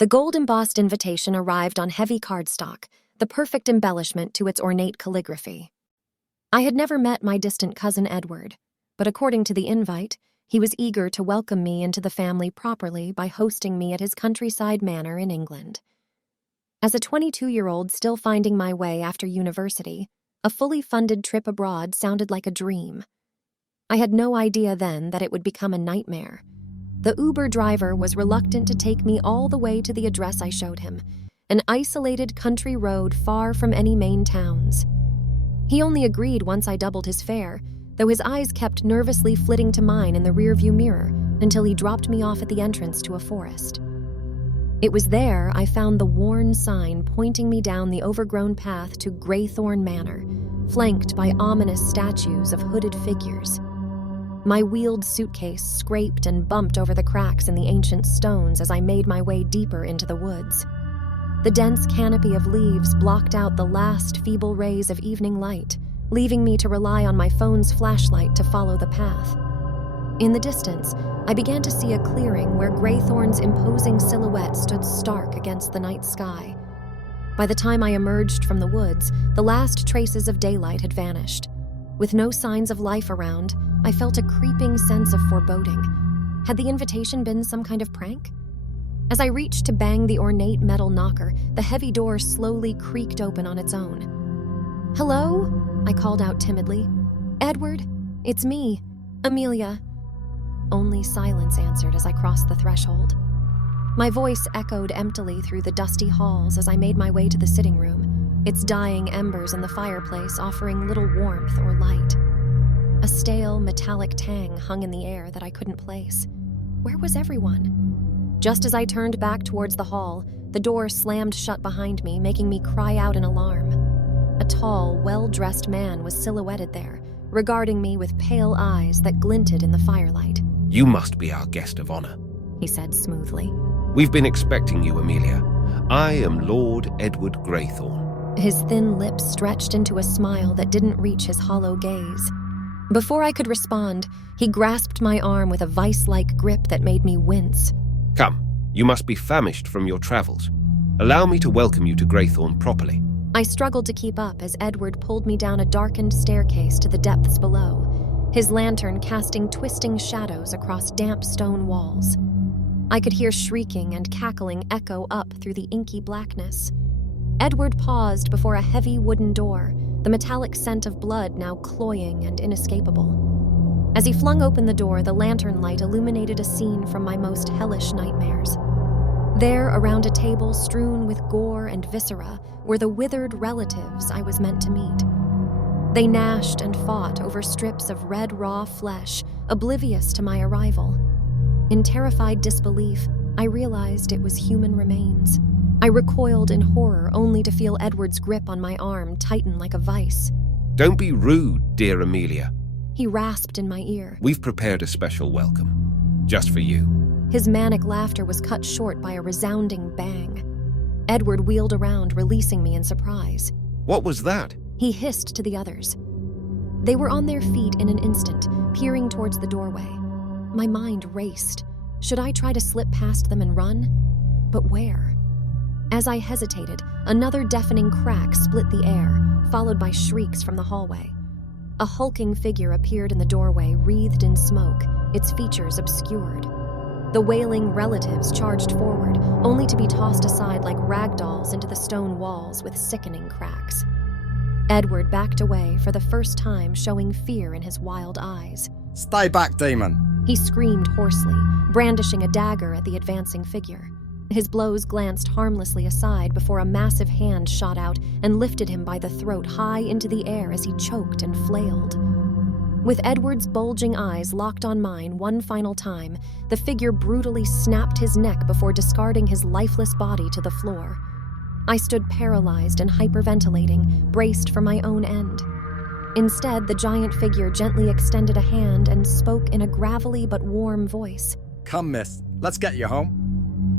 The gold-embossed invitation arrived on heavy cardstock, the perfect embellishment to its ornate calligraphy. I had never met my distant cousin Edward, but according to the invite, he was eager to welcome me into the family properly by hosting me at his countryside manor in England. As a 22-year-old still finding my way after university, a fully funded trip abroad sounded like a dream. I had no idea then that it would become a nightmare. The Uber driver was reluctant to take me all the way to the address I showed him, an isolated country road far from any main towns. He only agreed once I doubled his fare, though his eyes kept nervously flitting to mine in the rearview mirror until he dropped me off at the entrance to a forest. It was there I found the worn sign pointing me down the overgrown path to Greythorne Manor, flanked by ominous statues of hooded figures. My wheeled suitcase scraped and bumped over the cracks in the ancient stones as I made my way deeper into the woods. The dense canopy of leaves blocked out the last feeble rays of evening light, leaving me to rely on my phone's flashlight to follow the path. In the distance, I began to see a clearing where Greythorne's imposing silhouette stood stark against the night sky. By the time I emerged from the woods, the last traces of daylight had vanished. With no signs of life around, I felt a creeping sense of foreboding. Had the invitation been some kind of prank? As I reached to bang the ornate metal knocker, the heavy door slowly creaked open on its own. "Hello?" I called out timidly. "Edward, it's me, Amelia." Only silence answered as I crossed the threshold. My voice echoed emptily through the dusty halls as I made my way to the sitting room, its dying embers in the fireplace offering little warmth or light. A stale, metallic tang hung in the air that I couldn't place. Where was everyone? Just as I turned back towards the hall, the door slammed shut behind me, making me cry out in alarm. A tall, well-dressed man was silhouetted there, regarding me with pale eyes that glinted in the firelight. "You must be our guest of honor," he said smoothly. "We've been expecting you, Amelia. I am Lord Edward Greythorne." His thin lips stretched into a smile that didn't reach his hollow gaze. Before I could respond, he grasped my arm with a vice-like grip that made me wince. "Come, you must be famished from your travels. Allow me to welcome you to Greythorne properly." I struggled to keep up as Edward pulled me down a darkened staircase to the depths below, his lantern casting twisting shadows across damp stone walls. I could hear shrieking and cackling echo up through the inky blackness. Edward paused before a heavy wooden door, the metallic scent of blood now cloying and inescapable. As he flung open the door, the lantern light illuminated a scene from my most hellish nightmares. There, around a table strewn with gore and viscera, were the withered relatives I was meant to meet. They gnashed and fought over strips of red raw flesh, oblivious to my arrival. In terrified disbelief, I realized it was human remains. I recoiled in horror only to feel Edward's grip on my arm tighten like a vice. "Don't be rude, dear Amelia," he rasped in my ear. "We've prepared a special welcome, just for you." His manic laughter was cut short by a resounding bang. Edward wheeled around, releasing me in surprise. "What was that?" He hissed to the others. They were on their feet in an instant, peering towards the doorway. My mind raced. Should I try to slip past them and run? But where? As I hesitated, another deafening crack split the air, followed by shrieks from the hallway. A hulking figure appeared in the doorway, wreathed in smoke, its features obscured. The wailing relatives charged forward, only to be tossed aside like rag dolls into the stone walls with sickening cracks. Edward backed away for the first time, showing fear in his wild eyes. "Stay back, demon!" He screamed hoarsely, brandishing a dagger at the advancing figure. His blows glanced harmlessly aside before a massive hand shot out and lifted him by the throat high into the air as he choked and flailed. With Edward's bulging eyes locked on mine one final time, the figure brutally snapped his neck before discarding his lifeless body to the floor. I stood paralyzed and hyperventilating, braced for my own end. Instead, the giant figure gently extended a hand and spoke in a gravelly but warm voice. "Come, miss. Let's get you home."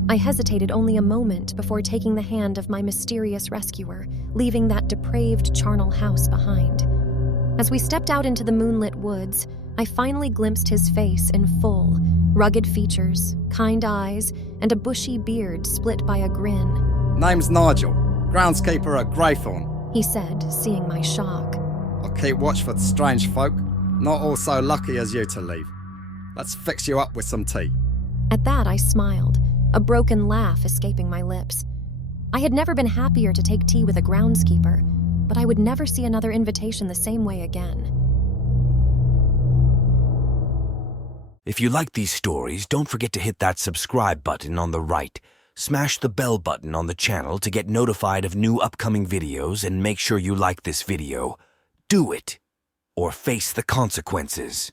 I hesitated only a moment before taking the hand of my mysterious rescuer, leaving that depraved charnel house behind. As we stepped out into the moonlit woods, I finally glimpsed his face in full, Rugged features, kind eyes, and a bushy beard split by a grin. Name's Nigel, groundskeeper at Greythorne. He said, seeing my shock. I'll keep watch for the strange folk, not all so lucky as you to leave. Let's fix you up with some tea. At that, I smiled, a broken laugh escaping my lips. I had never been happier to take tea with a groundskeeper, but I would never see another invitation the same way again. If you like these stories, don't forget to hit that subscribe button on the right. Smash the bell button on the channel to get notified of new upcoming videos, and make sure you like this video. Do it, or face the consequences.